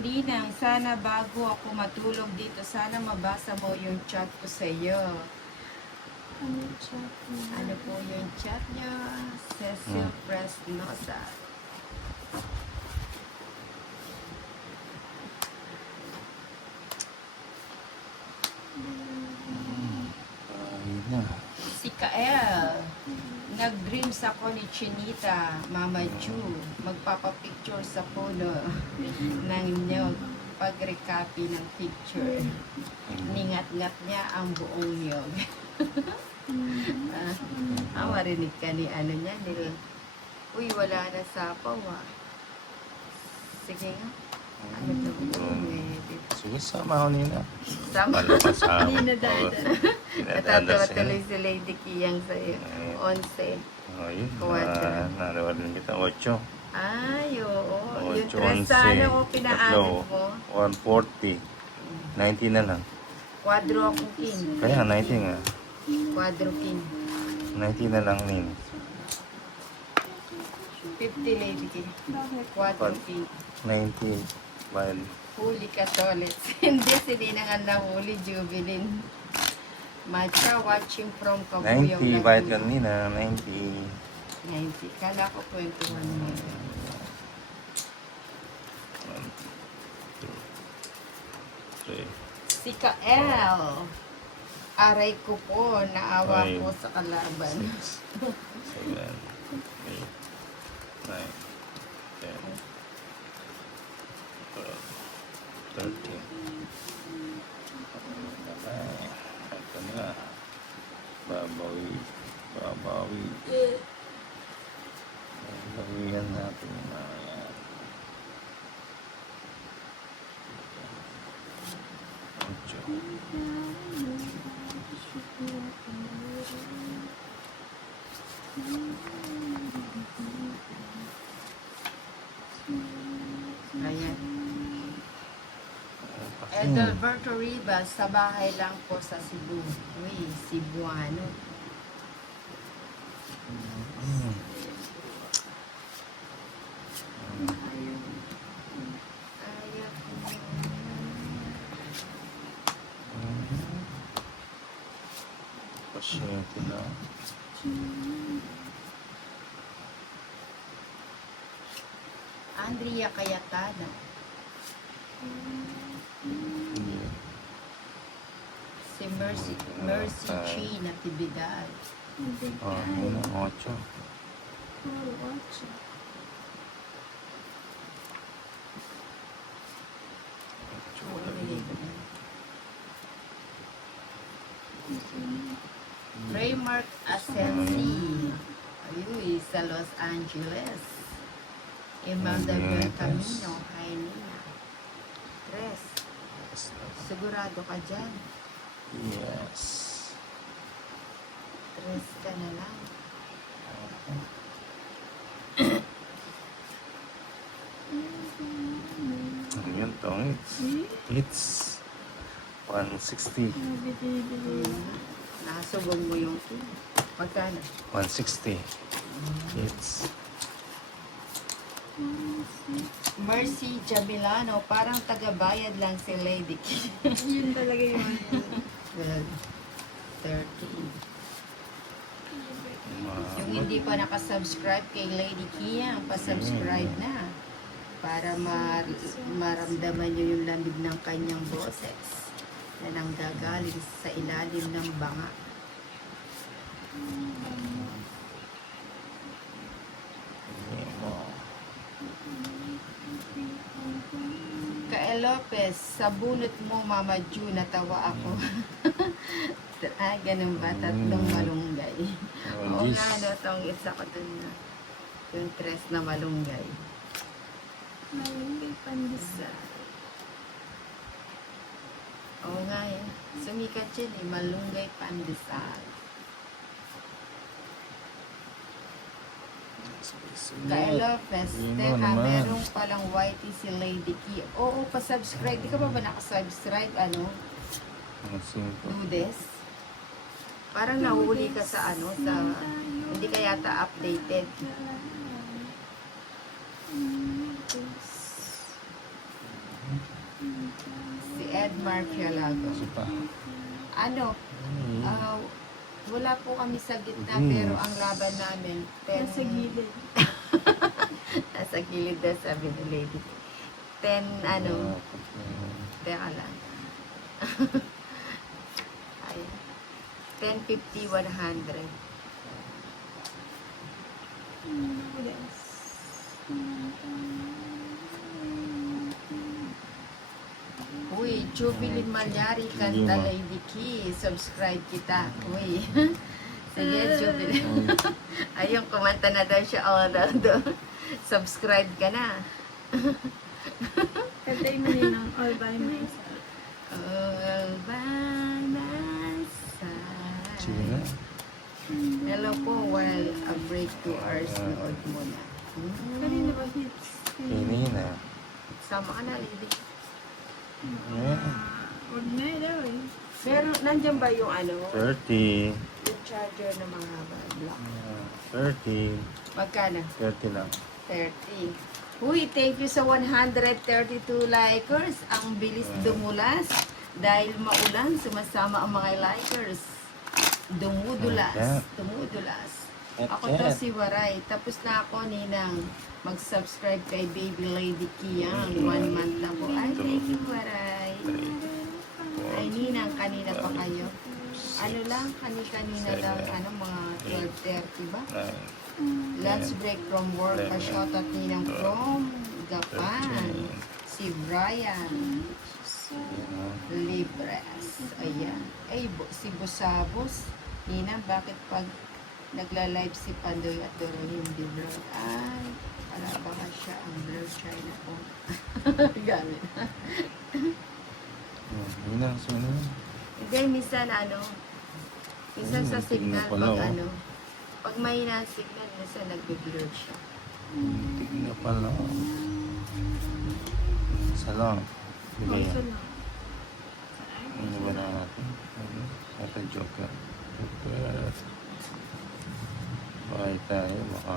Ninang, sana bago ako matulog dito, sana mabasa mo yung chat ko sa iyo. Ano chat mo? Ano po yung chat niyo? Cecil Presnosa. Ayun na. Si Kael. Nag-dreams ako ni Chinita, Mama Ju. Magpapapicture sa puno ng nyog. Pag-recopy ng picture. Ningat-ngat niya ang buong nyog. Marinig ka ni ano niya. Uy, wala na sapaw ah. Sige nga. Ano to? Sige, sama ko nina. Sama. Ano pa sa Hindi nadadala. Natatawa tuloy si Lady Kiyang sa'yo. 11. Ayun, Kuwatro. narawalan kita. 8. Ay, oo. Yung 8, tres 11. sana ko pinaamin mo. 140. 90 na lang. Quadro akong king. Kaya 90 nga. Quadro king. 90 na lang nin. 50 Lady King. Bakit? Quadro king. 90. Bali. Huli Katolis. Hindi, si Ninang ang nahuli, Jubilin. Matcha watching from Kabuyong. 90. Bayad ka nina. 90. 90. Kala ko 21 mo. 1, 2, 3. Si Kael. Aray ko po, naawa Ay. ko sa kalaban. 6, 7, 8, 9, 10, 12, 13. Ay, ito na. Babawi. Babawi. Babawihan natin yung mga yan. Ocho. Ayan. Edalberto Rivas, sa bahay lang po sa Cebu. Uy, Cebuano. Ayak mo. Pasyente lang. Andrea Cayetana. Hindi. Si Mercy Chi Natividad. Hindi Oh, kaya. yun ang 8. Puro 8. Raymark Asensi. Ayun, sa Los Angeles. Imelda Del Camino. Hi, Nina. Tres. Sigurado ka dyan. Yes. Tres ka na lang. Ano yun to? It's 160. Nabili-bili lang. Nasubong mo yung magkano? 160. It's Mercy Jamilano. Parang tagabayad lang si Lady K. Yun talaga yung ano. 13. Yung hindi pa nakasubscribe kay Lady Kia, pa-subscribe na. Para maramdaman nyo yung lamig ng kanyang boses na nanggagaling sa ilalim ng banga. Kael Lopez, sa bunot mo, Mama Ju, natawa ako. Ay, ganun ba? Tatlong malunggay. Oo nga, no, itong isa ko dun na. Yung tres na malunggay. Malunggay pandesal. Oo nga, eh. Sumikat yun, eh. Malunggay pandesal. Kael Lopez, teka, meron palang whitey si Lady Key. Oo, pa-subscribe. Di ka ba nakasubscribe, ano? Ludes? Parang nahuli ka sa ano, sa... Hindi ka yata updated. Edmar Fialago. Kasi pa. Ano, Hmm. wala po kami sa gitna, Yes. pero ang laban namin, Nasa gilid. nasa gilid daw, sabi ni Lady. 10, ano, Ah, teka lang. Ay, 10, 50, 100. Noodles. Uy, Jubilin Malyari, kanta Lady Key. Subscribe kita. Uy. Sige, Jubilin. Ayun, kumanta na daw siya. All daw. Subscribe ka na. Kantay mo din ng All by Myself. All by my sige na. side. Hello po, while a break 2 hours, nood mo na. Kanina ba hits? Kanina. Sama ka na, Lady. Yeah. Huwag na daw eh. Pero, nandyan ba yung ano? 30. Yung charger na mga black? 30. Magkano? 30 lang. 30. Uy, thank you sa 132 likers. Ang bilis dumulas. Dahil maulan, sumasama ang mga likers. Dumudulas. Okay. Dumudulas. Okay. Ako to si Waray. Tapos na ako, Ninang. Mag-subscribe kay Baby Lady Kiang. 1 month na po. Ay, thank you, Waray. Ay, Ninang, kanina pa kayo. Ano lang, kanina lang, ano, mga 12:30 ba? 9. Lunch break from work, pa-shoutout Ninang from Japan. Si Brian Libres. Ayan. Ay, si Busabos. Ninang, bakit pag nagla-live si Pandoy at Doro hindi vlog? Ay, wala baka siya ang blur China po. Gamit. Yun na. So, ano yun? Hindi, minsan ano, minsan sa signal, tingnan pala, pag oh. ano, pag mahina ang signal, minsan nagbe-blur siya. Tignan pala. Isa lang. Bili Also yan. lang. Ano ba na natin? Sa joke lang. Bakit tayo? Baka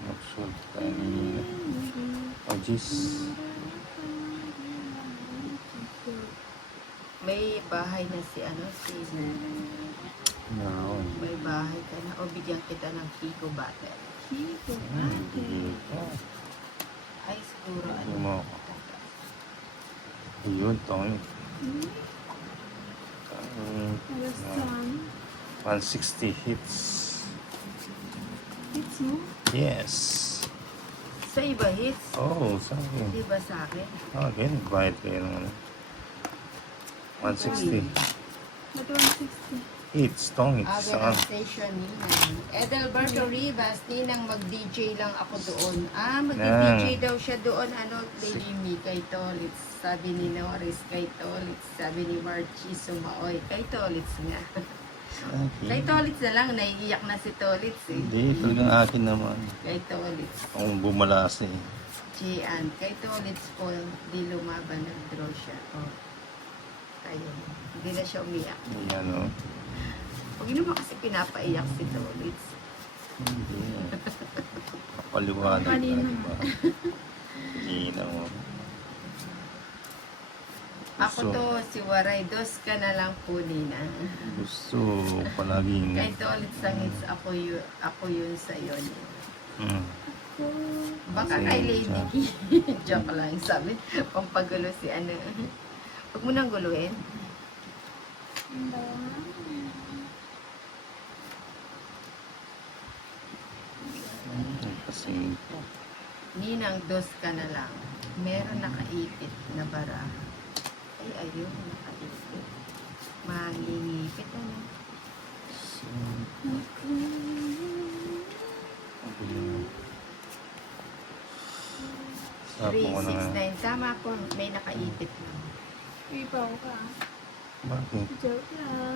mag-solve tayo ni O, jeez. May bahay na si ano, si No. may bahay ka na, o bigyan kita ng Kiko Battle. Kiko. Hindi ko. Ay, siguro Hindi ano. mo ako. Ayun, tong. Alas saan? 160 hits. Hits mo? Yes. Sa iba hits, Oh, sa akin. di ba sa akin? Okay, nagbayad kayo ng ano. 160. Ba't 160? Hits, tong hits. Agar station Ninang. Edelberto Rivas, Ninang, mag-DJ lang ako doon. Ah, mag-DJ daw siya doon, ano, Lady Mi, kay Tolitz. Sabi ni Norris, kay Tolitz. Sabi ni Marchie Sumaoy, kay Tolitz nga. Kay Tolitz na lang, naiiyak na si Tolitz eh. Hindi, talagang akin naman. Kay Tolitz. Akong bumalas eh. Gian, kay Tolitz po, di lumaban, nag-draw siya. Oh. Ayun, hindi na siya umiyak. Ayan o. Huwag naman kasi pinapaiyak si Tolitz. Hindi. Kapaliwanag na, Kanina. diba? Kanina mo. Ako to, si Waray, dos ka na lang po, Nina. Gusto palaging... Kay Tolitz ang hits, ako yun sa iyo. Mm. Baka Kasi kay Lady siya. Key. Joke lang, sabi. Pampagulo si ano. Huwag mo nang guluhin. Kasi... Ninang, dos ka na lang. Meron nakaipit na bara. Ay, ayun, nakaipit. Mangingipit, ano. So, Sarap mo na. 369. Tama ko, may nakaipit lang. Ipaw ka. Bakit? Joke lang.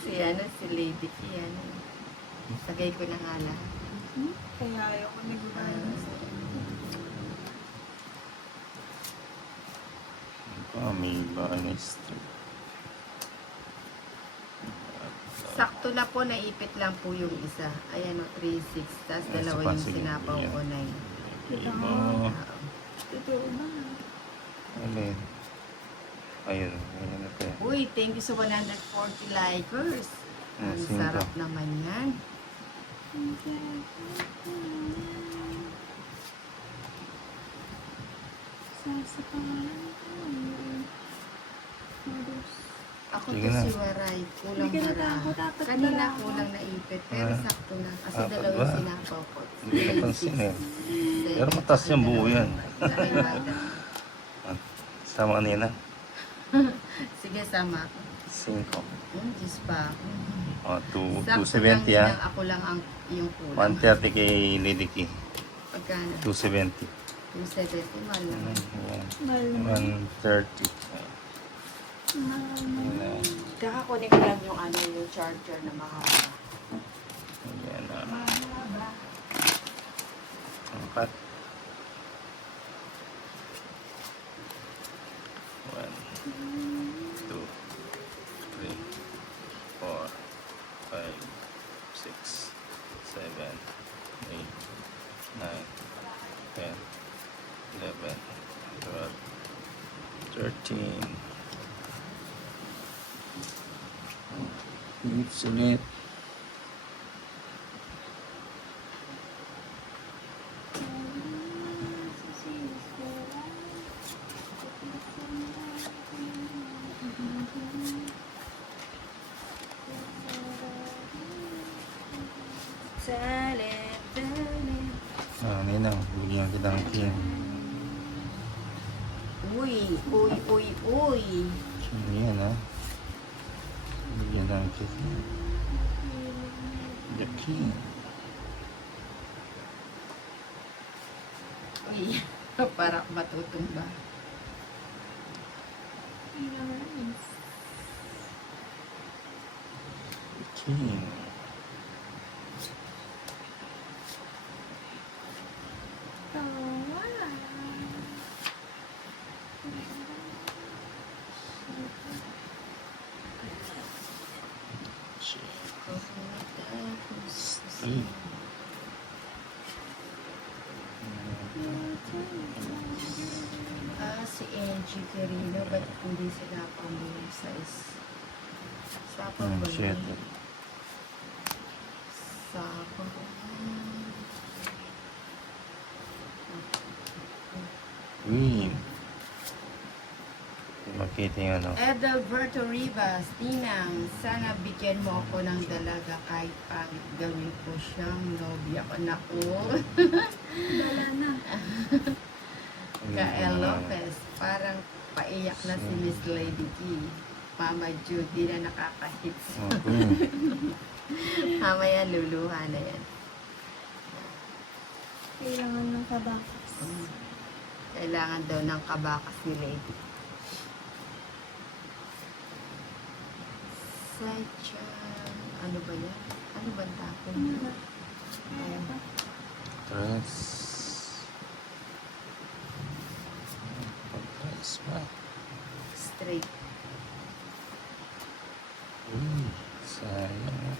Si ano, si Lady Key, ano. Sagay ko na nga lahat. Kaya ayaw ko nag-vibe. May bahay na street. Sakto na po, naipit lang po yung isa. Ayan o, 3.6. Tapos Ay, dalawa yung sige, sinapaw yan. ko 9. Iba. Totoo ba? Ulit. Ayun. Ayun na tayo. Uy, thank you sa 140 likers. Ang Sino sarap to? naman yan. Sa pangalan ko. Modus. Ako Sige to na. si Waray. Kulang Hindi ka bara. natakot, dapat Kanina bara. kulang na ipit. Pero Ah. sakto na. Kasi Apat dalawang ba? sinapaw ko. Hindi ko napansin eh. Seven. Pero mataas yung buo yan. Ay, bata. Sama kanina. Sige, sama ako. 5. Diyos pa ako. Oh, Sakto lang 270 din ah. ang ako lang ang yung kulang. 130 kay Lady Key. Pagkano? 270. 270, mahal naman. Mahal naman. 130. Mahal naman. Kakakunin ko lang yung ano, yung charger na mahaba. Ayan na. Mahaba. 4. 1, 2, 3, 4, 5, 6, 7, 8, 9, 10, 11, 12, 13. Ulit. Dalit, dalit. Nina, bigyan kita ng king. Uy, uy, uy, uy. King yan ha. Bigyan ng king. The king. Uy, para matutumba. The king. Si Angie Quirino, ba't hindi sila pang size? Sapa ba Shit. yun? Sapa ba yun? Uy. Makita yung ano. Edelberto Rivas, Tinang, sana bigyan mo ako ng dalaga kahit pangit gawin ko siyang nobya ko na ko. Wala na. Kael Lopez, parang paiyak na si Miss Lady Key. Mama Judy na nakaka-hits. Okay. Mamaya luluha na yan. Kailangan ng kabakas. Kailangan daw ng kabakas ni Lady. Sacha, ano ba yan? Ano ba ang tapon? Kaya pa. Tres. Pag-tres ba? Straight. Uy. Sayang.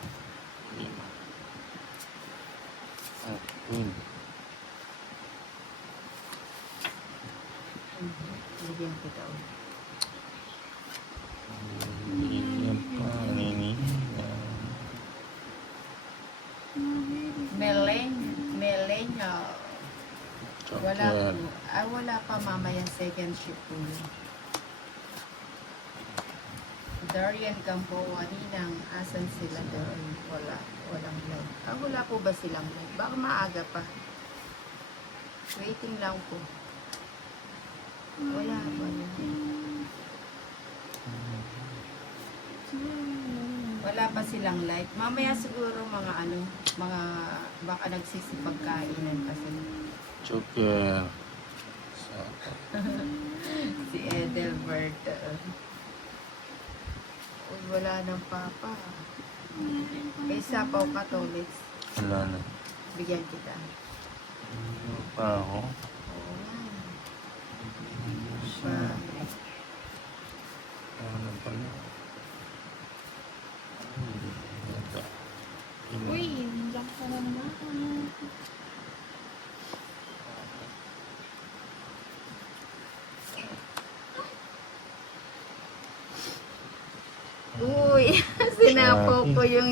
Queen. Bigyan kita ulit. Yan pa. Nini. Millennial. Wala Chocolate. po. Wala pa mamaya second shift po yun. Darian Gamboa, Ninang, asan sila doon? Walang live. Wala po ba silang live? Baka maaga pa. Waiting lang po. Wala pa Wala pa silang live. Mamaya siguro mga baka nagsisipagkainan kasi. Chocolate. Si Edelbert. Uy, wala ng papa. May sapaw ka, Tolits. Wala na. Bigyan kita. Pa ako. Oo nga. Pa. Ano pala? Ito. Uy, nandiyan ka na naman. Nasapaw Lagi. ko yung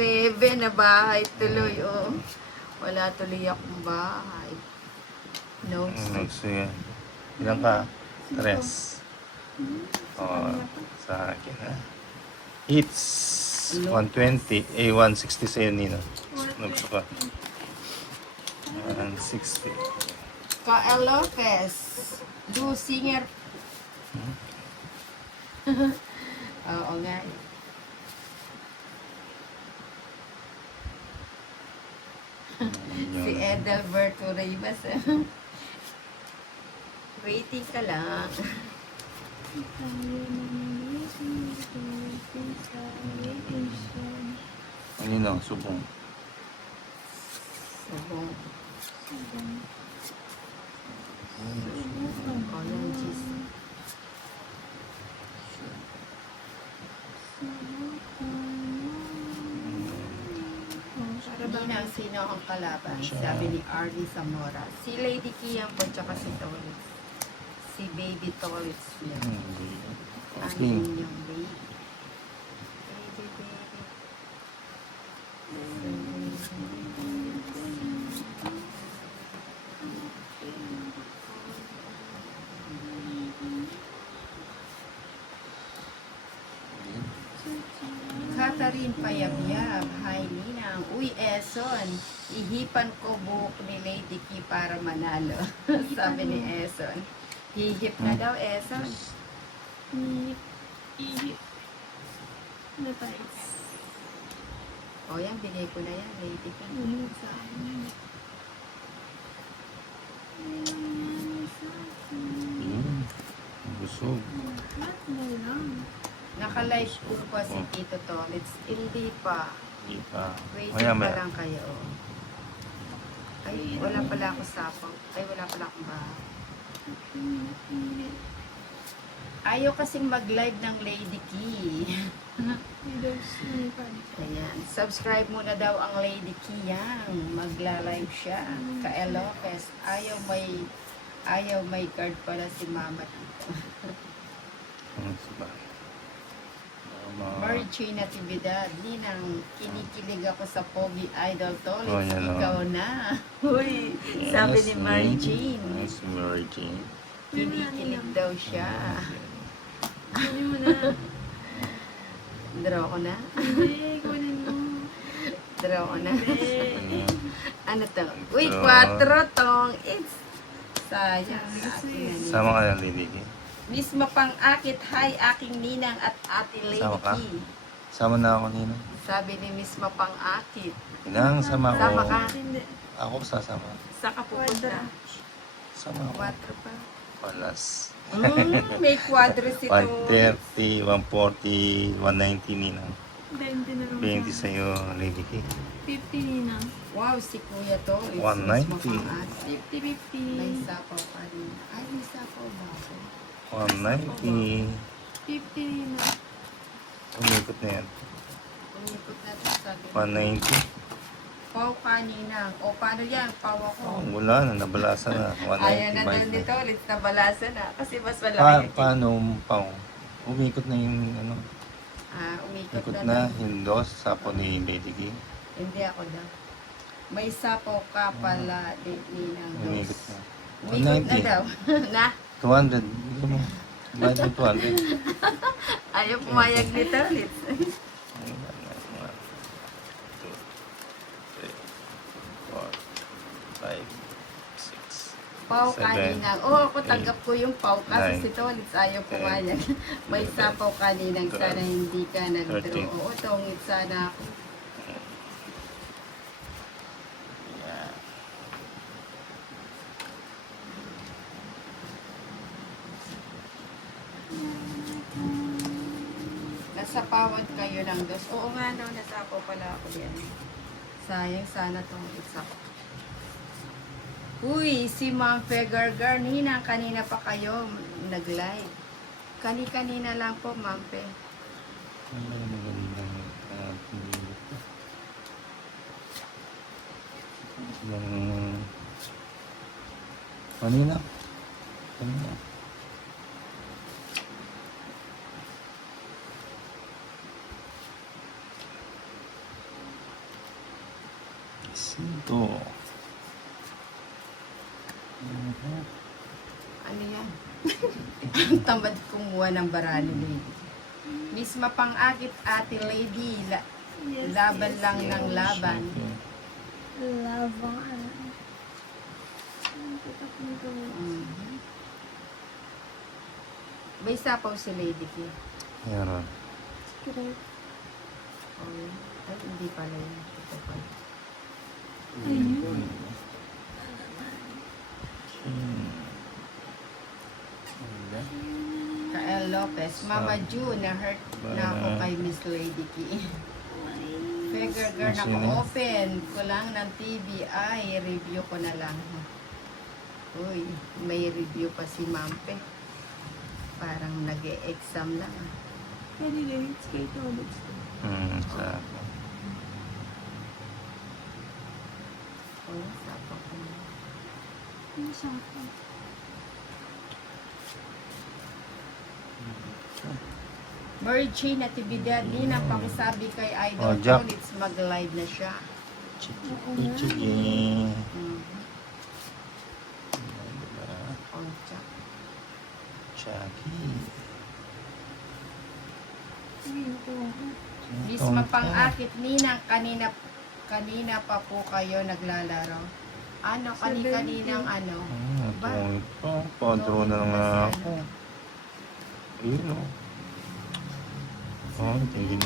9 na bahay tuloy, oh. Wala tuloy akong bahay. No, Sige. Ilan ka? 3. Oh, sa akin ha. It's 120. 160 sa'yo, Nino. Nagsuka. 160. Kael Lopez. Du Singer. Oo nga. Si Edelberto Rivas. Waiting ka lang. Nino, subong. Subong. Oranges. Hindi na sino ang kalaban, sabi ni Arlie Zamora. Si Lady Kian po, tsaka si Tolitz. Si Baby Tolitz niya. Ano Slim. yung baby? Baby, baby. Catherine Payabyab, hi Ninang. Uy, Eson, ihipan ko buhok ni Lady Ki para manalo. Sabi ni Eson. Hihip na daw, Eson. Ano tayo? O yan, bigay ko na yan, Lady Ki. Sa akin. Busog. Lahat mo lang. Naka-live po pa si Tito Tolitz. Hindi pa. Hindi pa. Wait Maya, pa maya. lang kayo. Ay, wala pala ako sapang. Ay, wala pala akong bahay. Ayaw kasing mag-live ng Lady Ki. Ayan. Subscribe muna daw ang Lady Ki yan. Magla-live siya. Kael Lopez. Ayaw may card pala si Mama dito. Diba? Margie Natividad. Ninang, kinikilig ako sa Pogi Idol Tolitz. Oh, yan, oh. Ikaw na. Uy, sabi ni Margie. Yes, Mary Jane. Kinikilig daw siya. Kunin mo na. Draw ko na. Hindi, kunin mo. Draw ko na. Hindi. Ano to? Uy, So, 4 tong. It's sayang. Sama ka ng Lady Ki. Mismo pang akit, hi, aking ninang at ate Lady Sama ka? Ki. Sama na ako, Nino. Sabi ni Mismo pang akit. Inang sama ko. Sama ka? Hindi. Ako sasama. Sa kapupunta. Sama ako. 4 pa. Palas. May quadrus ito. 130, 140, 190, Ninang. 20 na lang. 20 sa'yo, Lady Ki. 50 nina. Wow, si Kuya to. It's 190. Mismo pang akit. 50, May 50. sapaw pa rin. Ay, may sapaw ba ako? 190. 50 nina. Umikot na yan. Umikot na to, sabi. 190. Pau kanina. O, paano yan? Pau ako. Oh, wala na, nabalasa na. Ayaw na 190 daw bike nito. na. Ulit nabalasa na. Kasi mas malaki. Paano pao? Umikot na yung ano, Umikot ikot na. na, daw. hindos, sapo ni Lady Ki. Hindi ako daw. May sapaw ka pala. Ninang dos. Umikot na. Umikot na 190. daw. Na? 200. Bigyan mo. Bayad mo 200. Ayaw pumayag nito ulit. 1, 2, 3, 4, 5, 6. Pau Seven, kanina. Oo, ako tanggap ko yung pau. Kasi nine, si Tolit ayaw 10, pumayag. May sapaw kaninang 12, sana hindi ka nag-draw. 13. Oo, tongit sana ako. Yeah. Nasapawan kayo ng dos. Oo nga no, nasapaw pala ako yan. Sayang sana tong isa ko. Uy, si Ma'am Fegargar, Nina, kanina pa kayo nag-live. Kani-kanina lang po, Ma'am Fe. Ang magandang yung kanina. Kanina. Cinco. Ano yan? Ang tamad kumuha ng bara ni Lady. Miss Mapangakit Ate Lady. Yes, Laban yes, lang yes. ng laban. Laban. Ang tatak nito. Mhm. May sapaw si Lady Ki. Meron. Secret. Oh, ay, hindi pala yun. Ito pala. Ayun. Kael Lopez. Mama Ju, na-hurt na ako kay Miss Lady Ki. Figure girl, Sino? naka-open ko lang ng TV. Ay, review ko na lang. Uy, may review pa si Mampe. Parang nag-e-exam lang. Pwede din. Skate ulit. Sa Oh, sapaw ko na. Ano sa akin? Mary Jane Natividad, Nina, pakisabi kay Oh, Idol Jack. Tolitz, mag-live na siya. Chigi. Mhm. Oh, Jack. Chagi. Ito. Miss Mapangakit, Nina, kanina pa po kayo naglalaro. Ano, kaninang ano? Ito ito. Padro na lang ako. Ayun o. Oh, tingin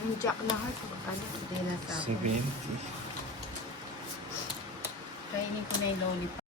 Yung Jack na heart, ano, hindi na sa 70. kainin ko na yung lollipop.